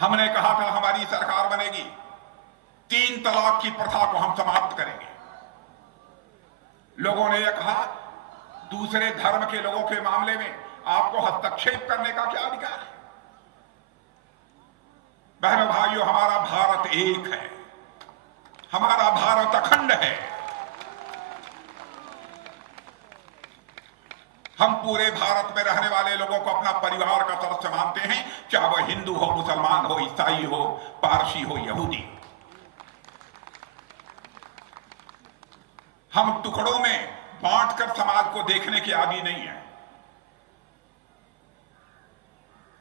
हमने कहा था हमारी सरकार बनेगी, 3 तलाक की प्रथा को हम समाप्त करेंगे। लोगों ने यह कहा दूसरे धर्म के लोगों के मामले में आपको हस्तक्षेप करने का क्या अधिकार है? बहनों भाइयों, हमारा भारत एक है, हमारा भारत अखंड है। हम पूरे भारत में रहने वाले लोगों को अपना परिवार का सदस्य मानते हैं, चाहे वह हिंदू हो, मुसलमान हो, ईसाई हो, पारसी हो, यहूदी। हम टुकड़ों में बांटकर समाज को देखने के आदी नहीं है।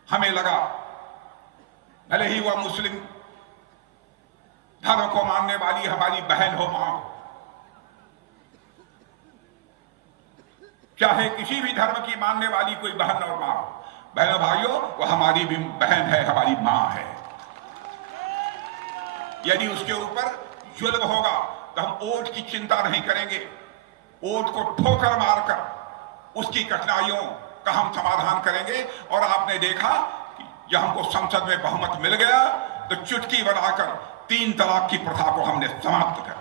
हमें लगा भले ही वह मुस्लिम धर्म को मानने वाली हमारी बहन हो, मां हो, चाहे किसी भी धर्म की मानने वाली कोई बहन और मां हो, बहनों भाइयों, वह हमारी भी बहन है, हमारी मां है। यदि उसके ऊपर जुल्म होगा तो हम वोट की चिंता नहीं करेंगे, वोट को ठोकर मारकर उसकी कठिनाइयों का हम समाधान करेंगे। और आपने देखा कि जब हमको संसद में बहुमत मिल गया तो चुटकी बनाकर 3 तलाक की प्रथा को हमने समाप्त कर दिया।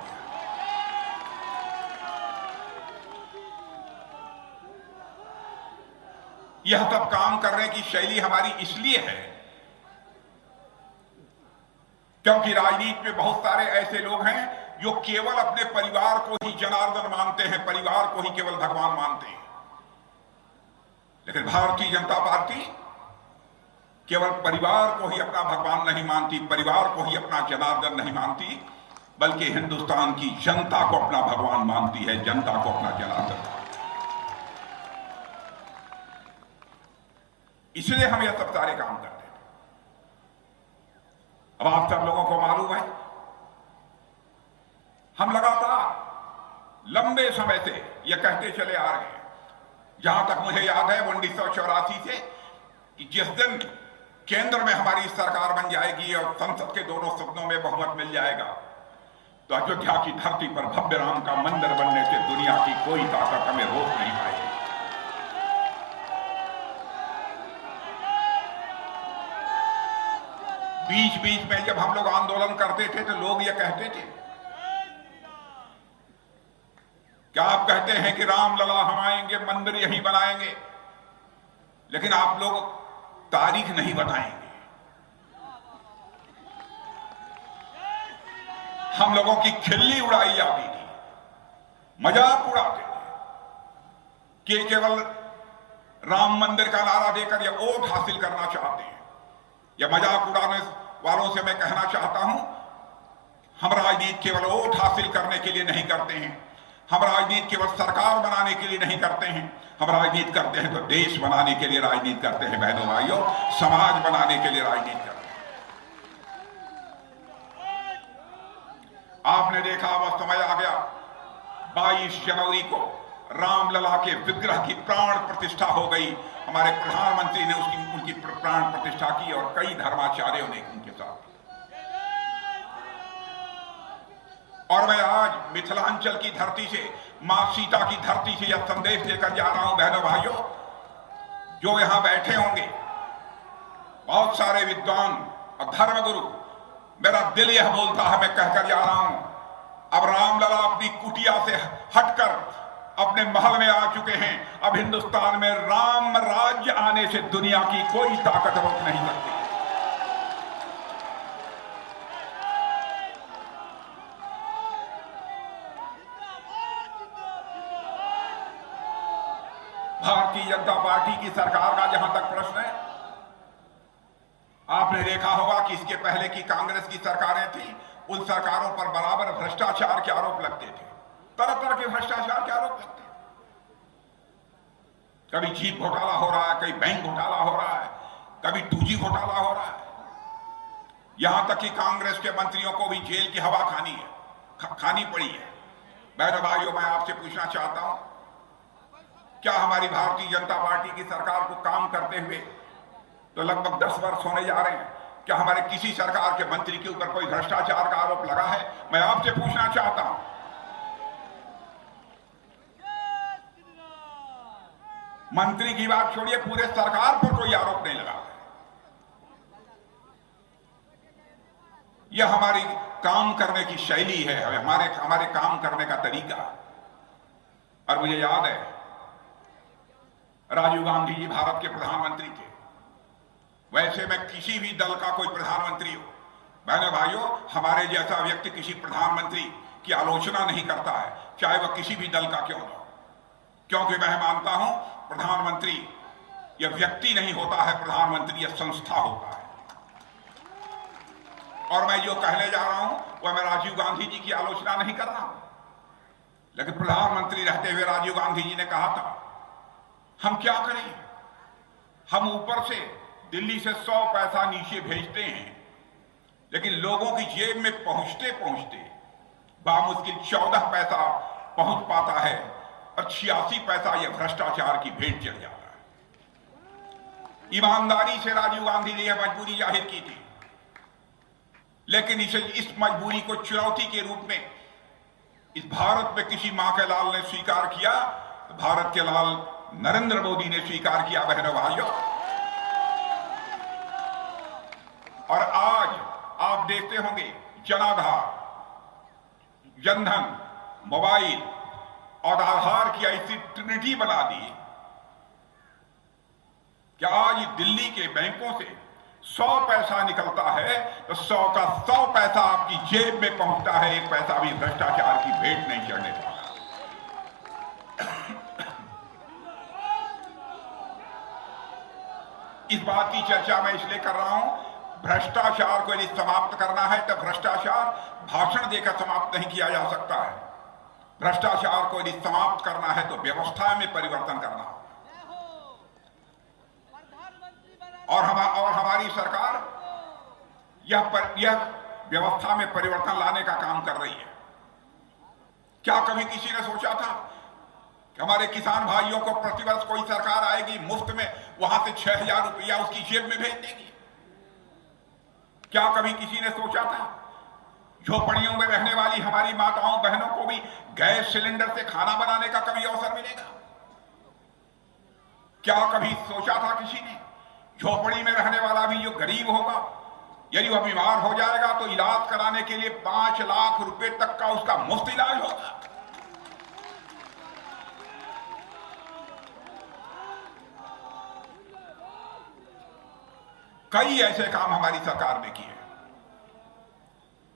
यह सब काम करने की शैली हमारी इसलिए है क्योंकि राजनीति में बहुत सारे ऐसे लोग हैं जो केवल अपने परिवार को ही जनार्दन मानते हैं, परिवार को ही केवल भगवान मानते हैं। लेकिन भारतीय जनता पार्टी केवल परिवार को ही अपना भगवान नहीं मानती, परिवार को ही अपना जनार्दन नहीं मानती, बल्कि हिंदुस्तान की जनता को अपना भगवान मानती है, जनता को अपना जनार्दन। इसलिए हम यह सब सारे काम करते हैं। अब आप सब लोगों को मालूम है, हम लगातार लंबे समय से यह कहते चले आ रहे हैं, जहां तक मुझे याद है 1984 से, कि जिस दिन केंद्र में हमारी सरकार बन जाएगी और संसद के दोनों सदनों में बहुमत मिल जाएगा तो अयोध्या की धरती पर भव्य राम का मंदिर बनने से दुनिया की कोई ताकत हमें रोक नहीं पाएगी। बीच बीच में जब हम लोग आंदोलन करते थे तो लोग ये कहते थे, क्या आप कहते हैं कि रामलला हम आएंगे, मंदिर यहीं बनाएंगे, लेकिन आप लोग तारीख नहीं बताएंगे। हम लोगों की खिल्ली उड़ाई जाती थी, मजाक उड़ाते थे कि केवल राम मंदिर का नारा देकर ये वोट हासिल करना चाहते हैं। या मजाक उड़ाने वालों से मैं कहना चाहता हूं, हम राजनीति केवल वोट हासिल करने के लिए नहीं करते हैं, हम राजनीति केवल सरकार बनाने के लिए नहीं करते हैं, हम राजनीति करते हैं तो देश बनाने के लिए राजनीति करते हैं। बहनों भाइयों, समाज बनाने के लिए राजनीति करते हैं। आपने देखा वह समय आ गया, 22 जनवरी को रामलला के विग्रह की प्राण प्रतिष्ठा हो गई। हमारे प्रधानमंत्री ने उनकी प्राण प्रतिष्ठा की और कई धर्माचार्यों ने उनके साथ। और मैं आज मिथिलांचल की धरती से, मां सीता की धरती से यह संदेश लेकर जा रहा हूं, बहनों भाइयों, जो यहां बैठे होंगे बहुत सारे विद्वान और धर्मगुरु, मेरा दिल यह बोलता है, मैं कहकर जा रहा हूं, अब रामलला अपनी कुटिया से हटकर अपने महल में आ चुके हैं। अब हिंदुस्तान में राम राज्य आने से दुनिया की कोई ताकत रोक नहीं सकती। भारतीय जनता पार्टी की सरकार का जहां तक प्रश्न है, आपने देखा होगा कि इसके पहले की कांग्रेस की सरकारें थी, उन सरकारों पर बराबर भ्रष्टाचार के आरोप लगते थे, तरह तरह के भ्रष्टाचार के आरोप लगते। कभी जीप घोटाला हो रहा है, कभी बैंक घोटाला हो रहा है, कभी 2G घोटाला हो रहा है। यहां तक कि कांग्रेस के मंत्रियों को भी जेल की हवा खानी पड़ी है। बहनों भाइयों, मैं आपसे पूछना चाहता हूं, क्या हमारी भारतीय जनता पार्टी की सरकार को काम करते हुए तो लगभग 10 वर्ष होने जा रहे हैं, क्या हमारे किसी सरकार के मंत्री के ऊपर कोई भ्रष्टाचार का आरोप लगा है? मैं आपसे पूछना चाहता हूं। मंत्री की बात छोड़िए, पूरे सरकार पर कोई आरोप नहीं लगा। यह हमारी काम करने की शैली है, हमारे काम करने का तरीका। और मुझे याद है राजीव गांधी जी भारत के प्रधानमंत्री थे। वैसे मैं किसी भी दल का कोई प्रधानमंत्री हो, बहनों भाइयों, हमारे जैसा व्यक्ति किसी प्रधानमंत्री की आलोचना नहीं करता है, चाहे वह किसी भी दल का क्यों हो, क्योंकि मैं मानता हूं प्रधानमंत्री यह व्यक्ति नहीं होता है, प्रधानमंत्री यह संस्था होता है। और मैं जो कहने जा रहा हूं वह मैं राजीव गांधी जी की आलोचना नहीं कर रहा हूं, लेकिन प्रधानमंत्री रहते हुए राजीव गांधी जी ने कहा था हम क्या करें, हम ऊपर से दिल्ली से 100 पैसा नीचे भेजते हैं, लेकिन लोगों की जेब में पहुंचते पहुंचते बामुश्किल 14 पैसा पहुंच पाता है और 86 पैसा यह भ्रष्टाचार की भेंट चढ़ जाता है। ईमानदारी से राजीव गांधी ने यह मजबूरी जाहिर की थी, लेकिन इस मजबूरी को चुनौती के रूप में इस भारत में किसी मां के लाल ने स्वीकार किया, तो भारत के लाल नरेंद्र मोदी ने स्वीकार किया। बहनों भाइयों, और आज आप देखते होंगे जनाधार, जनधन, मोबाइल और आधार की ऐसी ट्रिनिटी बना दी कि आज दिल्ली के बैंकों से 100 पैसा निकलता है तो 100 का 100 पैसा आपकी जेब में पहुंचता है, एक पैसा भी भ्रष्टाचार की भेंट नहीं चढ़ने देता। इस बात की चर्चा मैं इसलिए कर रहा हूं, भ्रष्टाचार को यदि समाप्त करना है तो भ्रष्टाचार भाषण देकर समाप्त नहीं किया जा सकता है। भ्रष्टाचार को यदि समाप्त करना है तो व्यवस्था में परिवर्तन करना होगा। और हमारी सरकार यह व्यवस्था में परिवर्तन लाने का काम कर रही है। क्या कभी किसी ने सोचा था कि हमारे किसान भाइयों को प्रतिवर्ष कोई सरकार आएगी, मुफ्त में वहां से 6,000 रुपया उसकी जेब में भेज देगी? क्या कभी किसी ने सोचा था झोपड़ियों में रहने वाली हमारी माताओं बहनों को भी गैस सिलेंडर से खाना बनाने का कभी अवसर मिलेगा? क्या कभी सोचा था किसी ने झोपड़ी में रहने वाला भी जो गरीब होगा, यदि वह बीमार हो जाएगा तो इलाज कराने के लिए 5 लाख रुपए तक का उसका मुफ्त इलाज होगा? कई ऐसे काम हमारी सरकार ने किए।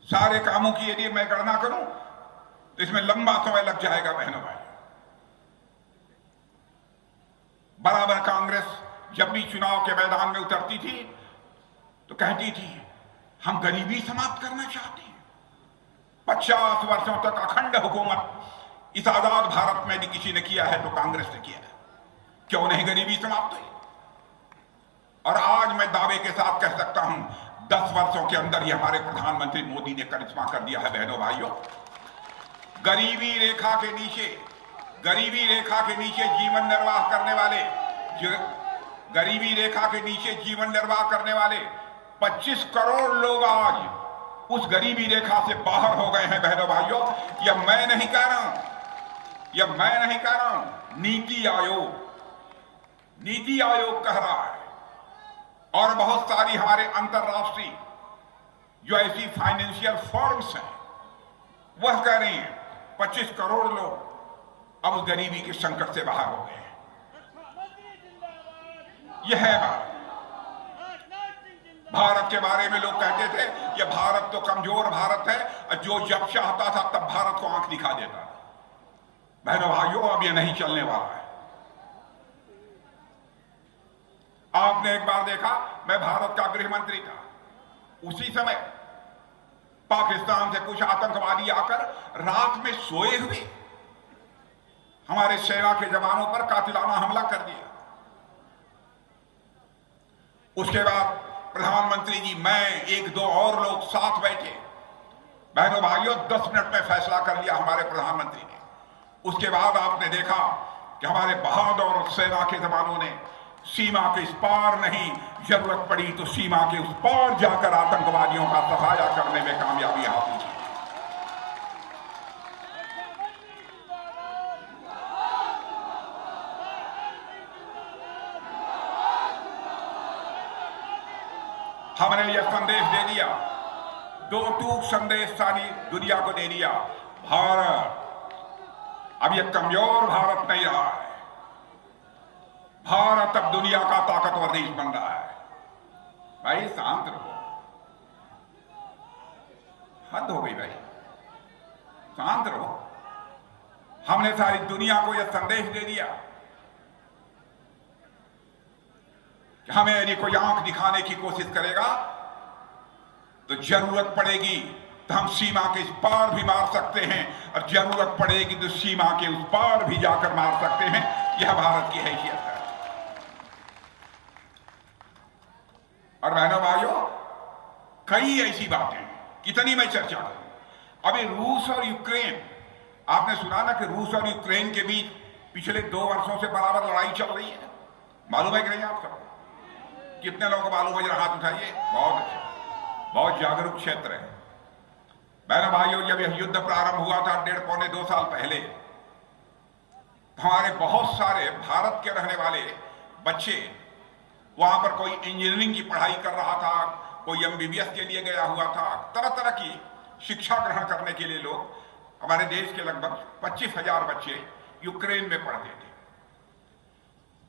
सारे कामों की यदि मैं गणना करूं तो इसमें लंबा समय लग जाएगा। बहनों भाई, बराबर कांग्रेस जब भी चुनाव के मैदान में उतरती थी तो कहती थी हम गरीबी समाप्त करना चाहते हैं। 50 वर्षों तक अखंड हुकूमत इस आजाद भारत में यदि किसी ने किया है तो कांग्रेस ने किया है। क्यों नहीं गरीबी समाप्त हुई? और आज मैं दावे के साथ कह सकता हूं 10 वर्षों के अंदर ही हमारे प्रधानमंत्री मोदी ने करिश्मा कर दिया है। बहनों भाइयों, गरीबी रेखा के नीचे जीवन निर्वाह करने वाले गरीबी रेखा के नीचे जीवन निर्वाह करने वाले 25 करोड़ लोग आज उस गरीबी रेखा से बाहर हो गए हैं। बहनों भाइयों, यह मैं नहीं कह रहा हूं, नीति आयोग कह रहा है। और बहुत सारी हमारे अंतरराष्ट्रीय जो ऐसी फाइनेंशियल फर्म्स हैं वह कह रही हैं 25 करोड़ लोग अब उस गरीबी के संकट से बाहर हो गए हैं। यह है भारत के बारे में लोग कहते थे यह भारत तो कमजोर भारत है, जो जब चाहता था तब भारत को आंख दिखा देता था। बहनों भाइयों, अब यह नहीं चलने वाला है। आपने एक बार देखा, मैं भारत का गृह मंत्री था, उसी समय पाकिस्तान से कुछ आतंकवादी आकर रात में सोए हुए हमारे सेना के जवानों पर कातिलाना हमला कर दिया। उसके बाद प्रधानमंत्री जी, मैं, 1-2 और लोग साथ बैठे। बहनों भाइयों, 10 मिनट में फैसला कर लिया हमारे प्रधानमंत्री ने। उसके बाद आपने देखा कि हमारे बहादुर सेना के जवानों ने सीमा के इस पार नहीं, जरूरत पड़ी तो सीमा के उस पार जाकर आतंकवादियों का सफाया करने में कामयाबी हासिल की। हमने यह संदेश दे दिया दो टूक संदेश सारी दुनिया को दे दिया। भारत अब ये कमजोर भारत नहीं रहा है, भारत अब दुनिया का ताकतवर देश बन रहा है। भाई शांत रहो, हद हो गई भाई, शांत रहो। हमने सारी दुनिया को यह संदेश दे दिया कि हमें यदि कोई आंख दिखाने की कोशिश करेगा तो जरूरत पड़ेगी तो हम सीमा के इस पार भी मार सकते हैं, और जरूरत पड़ेगी तो सीमा के उस पार भी जाकर मार सकते हैं। यह भारत की हैसियत है। और बहनों भाइयों, कई ऐसी बातें हैं, कितनी मैं चर्चा करूं। अभी रूस और यूक्रेन, आपने सुना ना कि रूस और यूक्रेन के बीच पिछले 2 वर्षों से बराबर लड़ाई चल रही है। मालूम है कि नहीं आप सबको? कितने लोगों को मालूम है? जरा हाथ उठाइए। बहुत अच्छा, बहुत जागरूक क्षेत्र है। बहनों भाइयों, जब यह युद्ध प्रारंभ हुआ था 1.5-2 साल पहले, हमारे बहुत सारे भारत के रहने वाले बच्चे वहां पर कोई इंजीनियरिंग की पढ़ाई कर रहा था, कोई एमबीबीएस के लिए गया हुआ था, तरह तरह की शिक्षा ग्रहण करने के लिए लोग, हमारे देश के लगभग 25,000 बच्चे यूक्रेन में पढ़ते थे।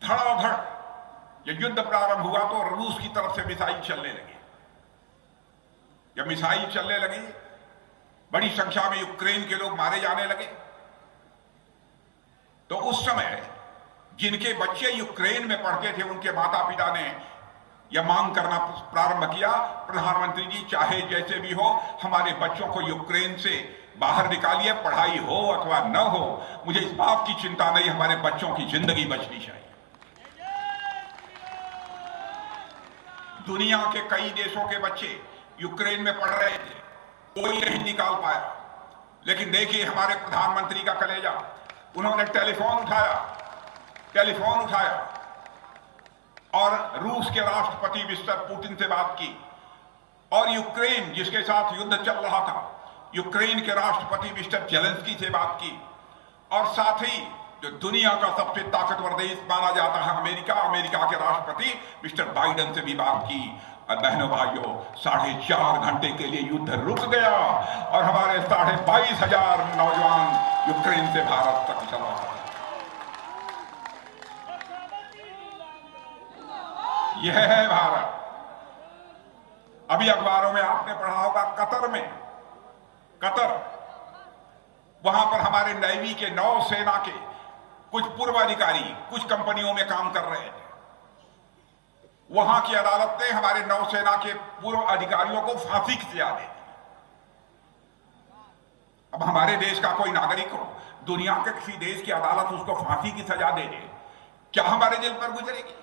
धड़ाधड़ जब युद्ध प्रारंभ हुआ तो रूस की तरफ से मिसाइल चलने लगी। जब मिसाइल चलने लगी, बड़ी संख्या में यूक्रेन के लोग मारे जाने लगे। तो उस समय जिनके बच्चे यूक्रेन में पढ़ते थे, उनके माता पिता ने यह मांग करना प्रारंभ किया, प्रधानमंत्री जी चाहे जैसे भी हो हमारे बच्चों को यूक्रेन से बाहर निकालिए, पढ़ाई हो अथवा न हो, मुझे इस बात की चिंता नहीं, हमारे बच्चों की जिंदगी बचनी चाहिए। दुनिया के कई देशों के बच्चे यूक्रेन में पढ़ रहे थे, कोई नहीं निकाल पाया। लेकिन देखिए हमारे प्रधानमंत्री का कलेजा, उन्होंने टेलीफोन उठाया और रूस के राष्ट्रपति मिस्टर पुतिन से बात की, और यूक्रेन जिसके साथ युद्ध चल रहा था, यूक्रेन के राष्ट्रपति मिस्टर जेलेंस्की से बात की, और साथ ही जो दुनिया का सबसे ताकतवर देश माना जाता है अमेरिका के राष्ट्रपति मिस्टर बाइडेन से भी बात की। और बहनों भाइयों, 4.5 घंटे के लिए युद्ध रुक गया और हमारे 22,500 नौजवान यूक्रेन से भारत तक चला गए। यह है भारत। अभी अखबारों में आपने पढ़ा होगा कतर, वहां पर हमारे नेवी के, नौसेना के कुछ पूर्व अधिकारी कुछ कंपनियों में काम कर रहे थे। वहां की अदालत ने हमारे नौसेना के पूर्व अधिकारियों को फांसी की सजा दी। अब हमारे देश का कोई नागरिक हो, दुनिया के किसी देश की अदालत उसको फांसी की सजा दे दे, क्या हमारे दिल पर गुजरेगी?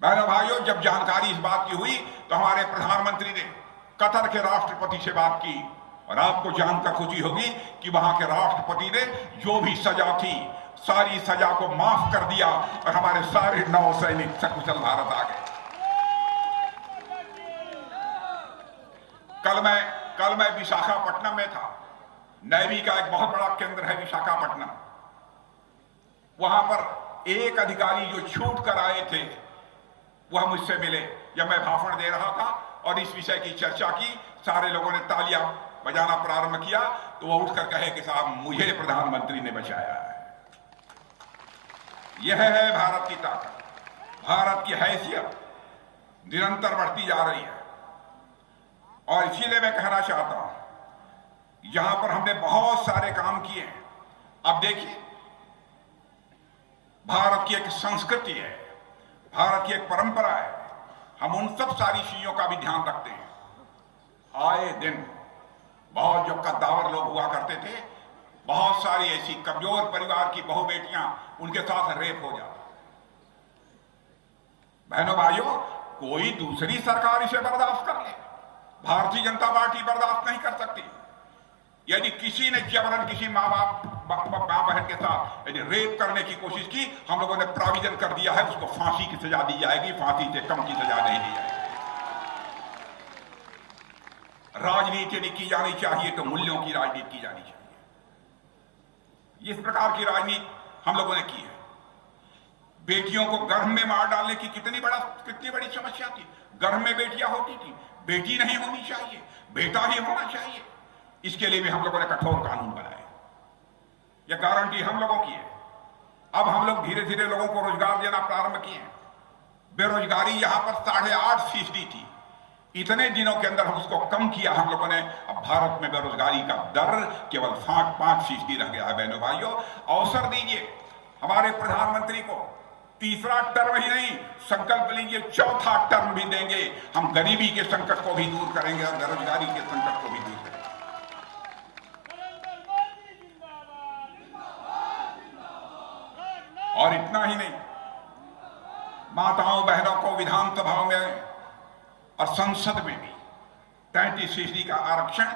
बहनों भाइयों, जब जानकारी इस बात की हुई तो हमारे प्रधानमंत्री ने कतर के राष्ट्रपति से बात की, और आपको जानकर खुशी होगी कि वहां के राष्ट्रपति ने जो भी सजा थी सारी सजा को माफ कर दिया, और हमारे सारे नौसैनिक सकुशल भारत आ गए। कल मैं विशाखापट्टनम में था। नेवी का एक बहुत बड़ा केंद्र है विशाखापट्टनम। वहां पर एक अधिकारी जो छूट कर आए थे वह मुझसे मिले जब मैं भाषण दे रहा था और इस विषय की चर्चा की। सारे लोगों ने तालियां बजाना प्रारंभ किया तो वह उठकर कहे कि साहब, मुझे प्रधानमंत्री ने बचाया है। यह है भारत की ताकत। भारत की हैसियत निरंतर बढ़ती जा रही है, और इसीलिए मैं कहना चाहता हूं, यहां पर हमने बहुत सारे काम किए हैं। अब देखिए, भारत की एक संस्कृति है, भारत की एक परंपरा है, हम उन सब सारी चीजों का भी ध्यान रखते हैं। आए दिन बहुत जो कद्दावर लोग हुआ करते थे, बहुत सारी ऐसी कमजोर परिवार की बहू बेटियां, उनके साथ रेप हो जाता। बहनों भाइयों, कोई दूसरी सरकार इसे बर्दाश्त कर ले, भारतीय जनता पार्टी बर्दाश्त नहीं कर सकती। यदि किसी ने जबरन किसी माँ बहन के साथ यदि रेप करने की कोशिश की, हम लोगों ने प्रोविजन कर दिया है उसको फांसी की सजा दी जाएगी, फांसी से कम की सजा नहीं दी जाएगी। राजनीति यदि की जानी चाहिए तो मूल्यों की राजनीति की जानी चाहिए। इस प्रकार की राजनीति हम लोगों ने की है। बेटियों को गर्भ में मार डालने की कितनी बड़ी समस्या थी। गर्भ में बेटियां होती थी, बेटी नहीं होनी चाहिए, बेटा ही होना चाहिए। इसके लिए भी हम लोगों ने कठोर कानून बनाए। यह गारंटी हम लोगों की है। अब हम लोग धीरे धीरे लोगों को रोजगार देना प्रारंभ किए हैं। बेरोजगारी यहां पर 8.5% थी, इतने दिनों के अंदर उसको कम किया हम लोगों ने। अब भारत में बेरोजगारी का दर केवल 5% रह गया है। बहनों भाइयों, अवसर दीजिए हमारे प्रधानमंत्री को। तीसरा टर्म ही नहीं, संकल्प लीजिए चौथा टर्म भी देंगे। हम गरीबी के संकट को भी दूर करेंगे और बेरोजगारी के संकट को भी दूर करेंगे। और इतना ही नहीं, माताओं बहनों को विधानसभाओं में और संसद में भी 33% का आरक्षण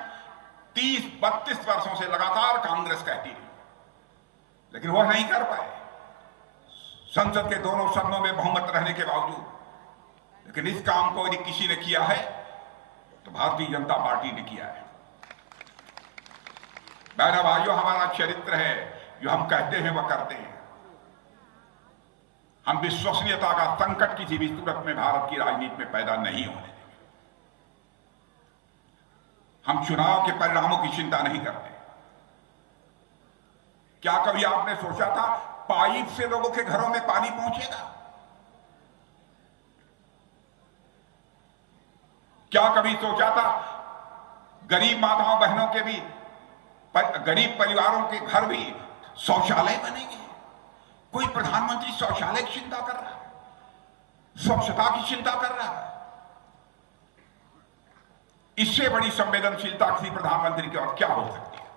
30-32 वर्षों से लगातार कांग्रेस कहती रही, लेकिन वह नहीं कर पाए संसद के दोनों सदनों में बहुमत रहने के बावजूद। लेकिन इस काम को यदि किसी ने किया है तो भारतीय जनता पार्टी ने किया है। बहनों भाइयों, हमारा चरित्र है, जो हम कहते हैं वह करते हैं। हम विश्वसनीयता का संकट किसी भी सूरत में भारत की राजनीति में पैदा नहीं होने देंगे। हम चुनाव के परिणामों की चिंता नहीं करते। क्या कभी आपने सोचा था पाइप से लोगों के घरों में पानी पहुंचेगा? क्या कभी सोचा था गरीब माताओं बहनों के भी, गरीब परिवारों के घर भी शौचालय बनेंगे? कोई प्रधानमंत्री शौचालय की चिंता कर रहा है, स्वच्छता की चिंता कर रहा है? इससे बड़ी संवेदनशीलता किसी प्रधानमंत्री की और क्या हो सकती है?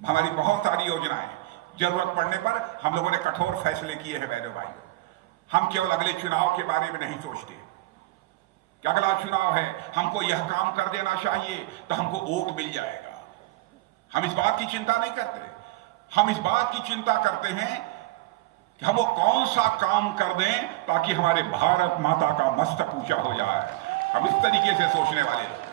हमारी बहुत सारी योजनाएं, जरूरत पड़ने पर हम लोगों ने कठोर फैसले किए हैं। बहनों भाइयों, हम केवल अगले चुनाव के बारे में नहीं सोचते कि अगला चुनाव है, हमको यह काम कर देना चाहिए तो हमको वोट मिल जाएगा। हम इस बात की चिंता नहीं करते। हम इस बात की चिंता करते हैं कि हम वो कौन सा काम कर दें ताकि हमारे भारत माता का मस्तक ऊंचा हो जाए। हम इस तरीके से सोचने वाले लोग।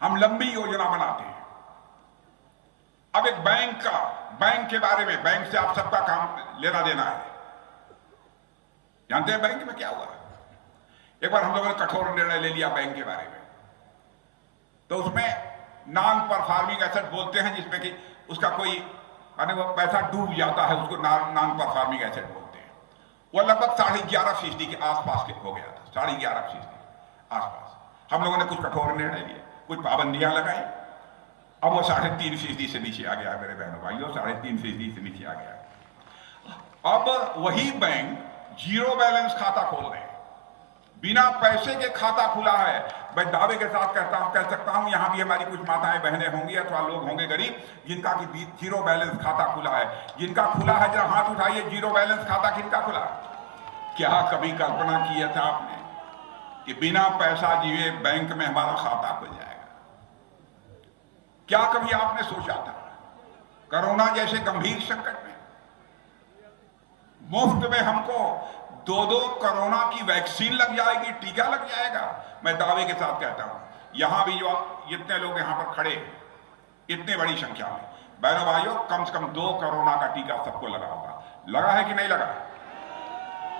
हम लंबी योजना बनाते हैं। अब एक बैंक के बारे में, बैंक से आप सबका काम लेना देना है। जानते हैं बैंक में क्या हुआ? एक बार हम लोगों ने कठोर निर्णय ले लिया बैंक के बारे में, तो उसमें नॉन परफॉर्मिंग एसेट बोलते हैं, जिसमें कि उसका कोई माने वो पैसा डूब जाता है, उसको नॉन परफॉर्मिंग एसेट बोलते हैं। वो लगभग 11.5% के आसपास हो गया था, 11.5% आसपास। हम लोगों ने कुछ कठोर निर्णय लिए, कुछ पाबंदियां लगाई। अब वो 3.5% से नीचे आ गया। मेरे बहनों भाइयों, 3.5% से नीचे आ गया। अब वही बैंक जीरो बैलेंस खाता खोल रहे हैं, बिना पैसे के खाता खुला है। मैं दावे के साथ कह सकता हूं, यहां भी हमारी कुछ माताएं बहनें होंगी अथवा लोग होंगे गरीब, जिनका कि जीरो बैलेंस खाता खुला है। जिनका खुला है जरा हाथ उठाइए, जीरो बैलेंस खाता किनका खुला? क्या कभी कल्पना किया था आपने कि बिना पैसा दिए बैंक में हमारा खाता खुल जाएगा? क्या कभी आपने सोचा था कोरोना जैसे गंभीर संकट में मुफ्त में हमको 2 कोरोना की वैक्सीन लग जाएगी, टीका लग जाएगा? मैं दावे के साथ कहता हूं, यहां भी जो जितने लोग यहां पर खड़े, इतनी बड़ी संख्या में बहनों भाइयों, कम से कम 2 कोरोना का टीका सबको लगा होगा। लगा है कि नहीं लगा?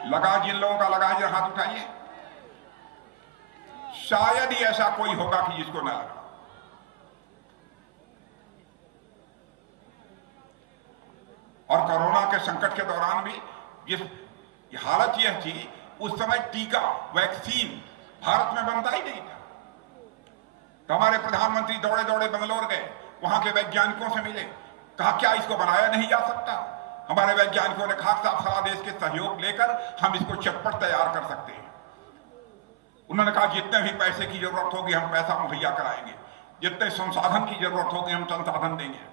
लगा? जिन लोगों का लगा है जरा हाथ उठाइए। शायद ही ऐसा कोई होगा कि जिसको ना लगा। और कोरोना के संकट के दौरान भी जिस हालत यह थी, उस समय टीका, वैक्सीन भारत में बनता ही नहीं था। तो हमारे प्रधानमंत्री दौड़े दौड़े बंगलोर गए, वहां के वैज्ञानिकों से मिले, कहा क्या इसको बनाया नहीं जा सकता? हमारे वैज्ञानिकों ने कहा सारा देश के सहयोग लेकर हम इसको चटपट तैयार कर सकते हैं। उन्होंने कहा जितने भी पैसे की जरूरत होगी हम पैसा मुहैया कराएंगे, जितने संसाधन की जरूरत होगी हम संसाधन देंगे,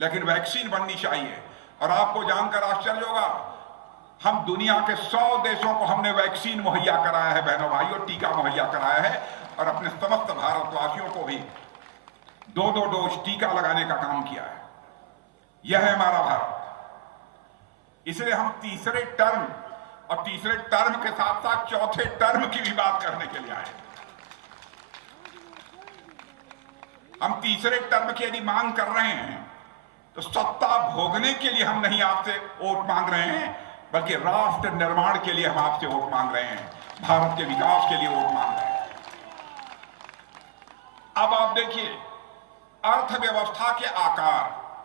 लेकिन वैक्सीन बननी चाहिए। और आपको जानकर आश्चर्य होगा, हम दुनिया के 100 देशों को हमने वैक्सीन मुहैया कराया है। बहनों भाइयों, टीका मुहैया कराया है, और अपने समस्त भारतवासियों को भी 2 डोज टीका लगाने का काम किया है। यह है हमारा भारत। इसलिए हम तीसरे टर्म, और तीसरे टर्म के साथ साथ चौथे टर्म की भी बात करने के लिए आए। हम तीसरे टर्म की यदि मांग कर रहे हैं तो सत्ता भोगने के लिए हम नहीं आपसे वोट मांग रहे हैं, बल्कि राष्ट्र निर्माण के लिए हम आपसे वोट मांग रहे हैं, भारत के विकास के लिए वोट मांग रहे हैं। अब आप देखिए, अर्थव्यवस्था के आकार,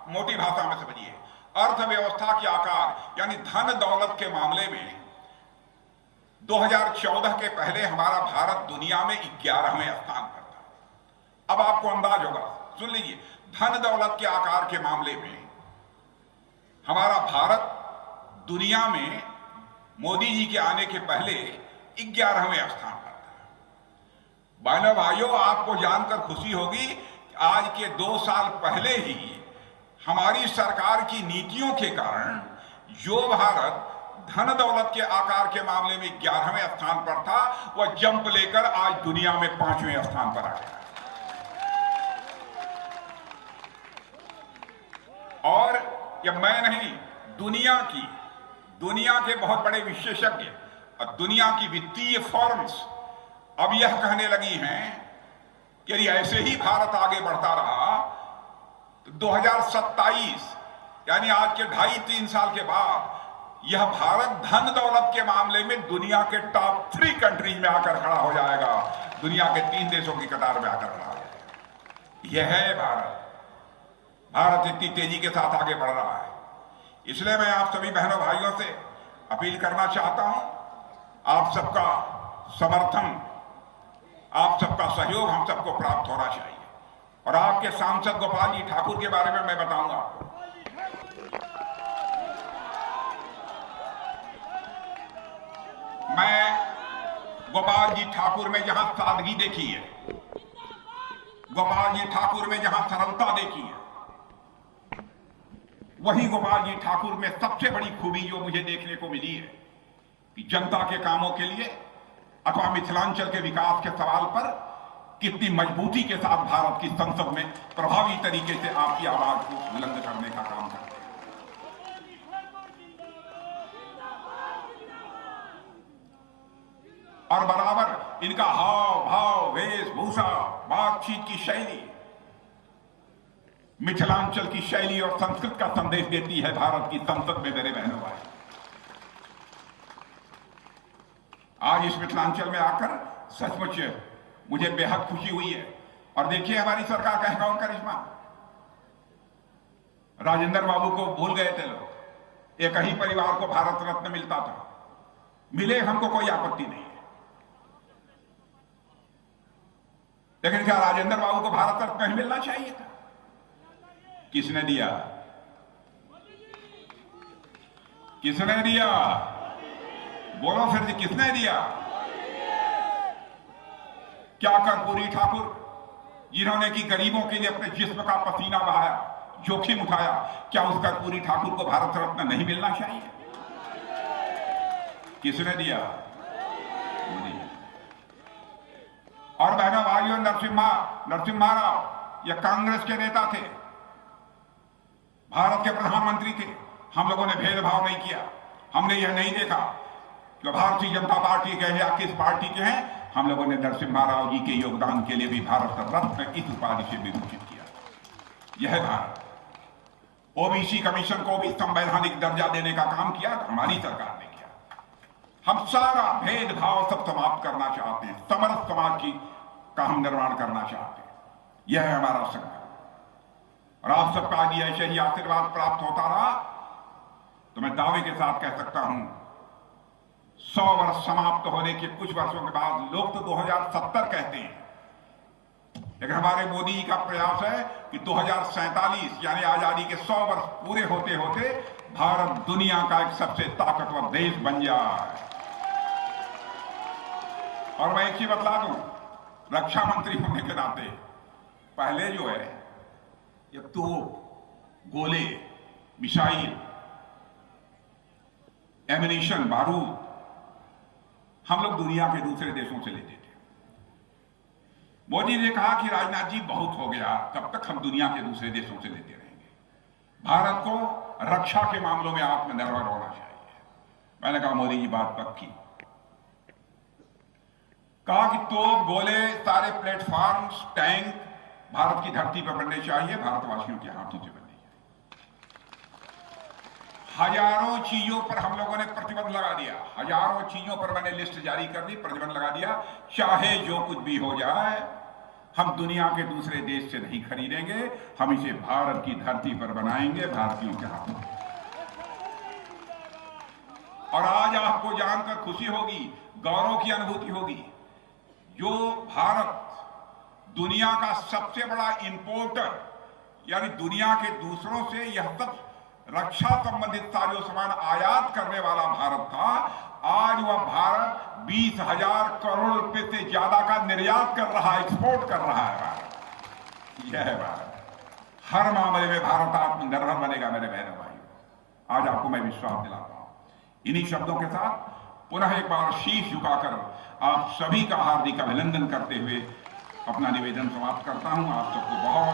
मोटी भाषा में समझिए, अर्थव्यवस्था के आकार यानी धन दौलत के मामले में 2014 के पहले हमारा भारत दुनिया में 11वें स्थान पर था। अब आपको अंदाज होगा, सुन लीजिए, धन दौलत के आकार के मामले में हमारा भारत दुनिया में मोदी जी के आने के पहले 11वें स्थान पर था। बहनों भाइयों, आपको जानकर खुशी होगी कि आज के 2 साल पहले ही हमारी सरकार की नीतियों के कारण जो भारत धन दौलत के आकार के मामले में 11वें स्थान पर था, वह जंप लेकर आज दुनिया में 5वें स्थान पर आ गया। और यह मैं नहीं, दुनिया के बहुत बड़े विशेषज्ञ और दुनिया की वित्तीय फर्म्स अब यह कहने लगी हैं कि यदि ऐसे ही भारत आगे बढ़ता रहा तो 2027 यानी आज के 2.5-3 साल के बाद यह भारत धन दौलत के मामले में दुनिया के टॉप 3 कंट्रीज में आकर खड़ा हो जाएगा, दुनिया के 3 देशों की कतार में आकर खड़ा हो जाएगा। यह है भारत। भारत इतनी तेजी के साथ आगे बढ़ रहा है। इसलिए मैं आप सभी बहनों भाइयों से अपील करना चाहता हूं, आप सबका समर्थन, आप सबका सहयोग हम सबको प्राप्त होना चाहिए। और आपके सांसद गोपाल जी ठाकुर के बारे में मैं बताऊंगा आपको। मैं गोपाल जी ठाकुर में जहां सादगी देखी है, गोपाल जी ठाकुर में जहां सरलता देखी है, वही गोपाल जी ठाकुर में सबसे बड़ी खूबी जो मुझे देखने को मिली है कि जनता के कामों के लिए अथवा मिथिलांचल के विकास के सवाल पर कितनी मजबूती के साथ भारत की संसद में प्रभावी तरीके से आपकी आवाज को बुलंद करने का काम करते हैं। और बराबर इनका हाव भाव, वेशभूषा, बातचीत की शैली मिथिलांचल की शैली और संस्कृत का संदेश देती है भारत की संसद में। मेरे बहनों भाई, आज इस मिथिलांचल में आकर सचमुच मुझे बेहद खुशी हुई है। और देखिए, हमारी सरकार का है कौन करिश्मा। राजेंद्र बाबू को भूल गए थे लोग। एक ही परिवार को भारत रत्न मिलता था, मिले, हमको कोई आपत्ति नहीं है, लेकिन क्या राजेंद्र बाबू को भारत रत्न नहीं मिलना चाहिए था? किसने दिया? किसने दिया? बोलो फिर, किसने दिया? क्या कर्पूरी ठाकुर, जिन्होंने की गरीबों के लिए अपने जिस्म का पसीना बहाया, जोखिम उठाया, क्या उस कर्पूरी ठाकुर को भारत रत्न नहीं मिलना चाहिए? किसने दिया? और बहनों भाइयों, नरसिम्हा राव यह कांग्रेस के नेता थे, भारत के प्रधानमंत्री थे। हम लोगों ने भेदभाव नहीं किया। हमने यह नहीं देखा कि भारतीय जनता पार्टी के हैं या किस पार्टी के हैं। हम लोगों ने नरसिम्हा राव जी के योगदान के लिए भी भारत रत्न इस उपाधि से विभूषित किया। यह है भारत। ओबीसी कमीशन को भी संवैधानिक दर्जा देने का काम किया, हमारी सरकार ने किया। हम सारा भेदभाव सब समाप्त करना चाहते हैं, समरस समाज का हम निर्माण करना चाहते हैं। यह है हमारा संकल्प। और आप सबका यदि ऐसे ही आशीर्वाद प्राप्त होता रहा तो मैं दावे के साथ कह सकता हूं, 100 वर्ष समाप्त होने के कुछ वर्षों के बाद, लोग तो 2070 कहते हैं, लेकिन हमारे मोदी जी का प्रयास है कि 2047 यानी आजादी के 100 वर्ष पूरे होते होते भारत दुनिया का एक सबसे ताकतवर देश बन जाए। और मैं एक ही बतला दूं, रक्षा मंत्री होने के नाते, पहले जो है ये तोप, गोले, मिसाइल, एमिनेशन, बारूद हम लोग दुनिया के दूसरे देशों से लेते थे। मोदी ने कहा कि राजनाथ जी बहुत हो गया, तब तक हम दुनिया के दूसरे देशों से लेते रहेंगे। भारत को रक्षा के मामलों में आत्मनिर्भर होना चाहिए। मैंने कहा मोदी जी बात पक्की। कहा कि तोप, गोले, सारे प्लेटफॉर्म्स, टैंक भारत की धरती पर बनने चाहिए, भारतवासियों के हाथों से बनने चाहिए। हजारों चीजों पर हम लोगों ने प्रतिबंध लगा दिया, हजारों चीजों पर मैंने लिस्ट जारी कर दी, प्रतिबंध लगा दिया। चाहे जो कुछ भी हो जाए, हम दुनिया के दूसरे देश से नहीं खरीदेंगे, हम इसे भारत की धरती पर बनाएंगे, भारतीयों के हाथों। और आज आपको जानकर खुशी होगी, गौरव की अनुभूति होगी, जो भारत दुनिया का सबसे बड़ा इंपोर्टर, यानी दुनिया के दूसरों से यह सब रक्षा संबंधित साजो सामान आयात करने वाला भारत था, आज वह भारत 20,000 करोड़ रुपए से ज्यादा का निर्यात कर रहा है, एक्सपोर्ट कर रहा है भारत। यह है भारत। हर मामले में भारत आत्मनिर्भर बनेगा मेरे बहनों भाइयों। आज आपको मैं विश्वास दिलाता हूं। इन्हीं शब्दों के साथ पुनः एक बार शीश झुकाकर आप सभी का हार्दिक अभिनंदन करते हुए अपना निवेदन समाप्त करता हूं। आप सबको बहुत